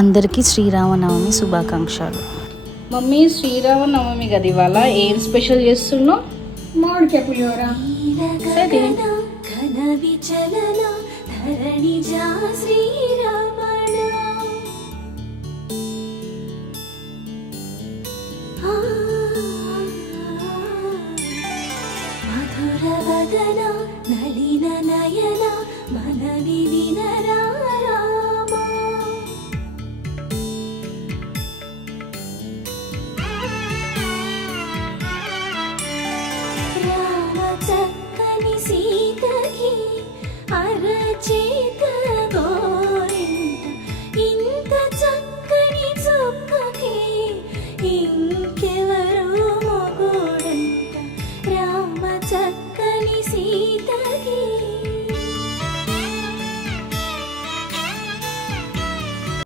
అందరికీ శ్రీరామనవమి శుభాకాంక్షలు. మమ్మీ శ్రీరామనవమి కదా, ఇవాళ ఏం స్పెషల్ చేస్తున్నావు? మామిడికాయ పులిహోర. సరే. మధురవదన నలిన నయన మనవి వినరా చక్కని సీతకి అరచేత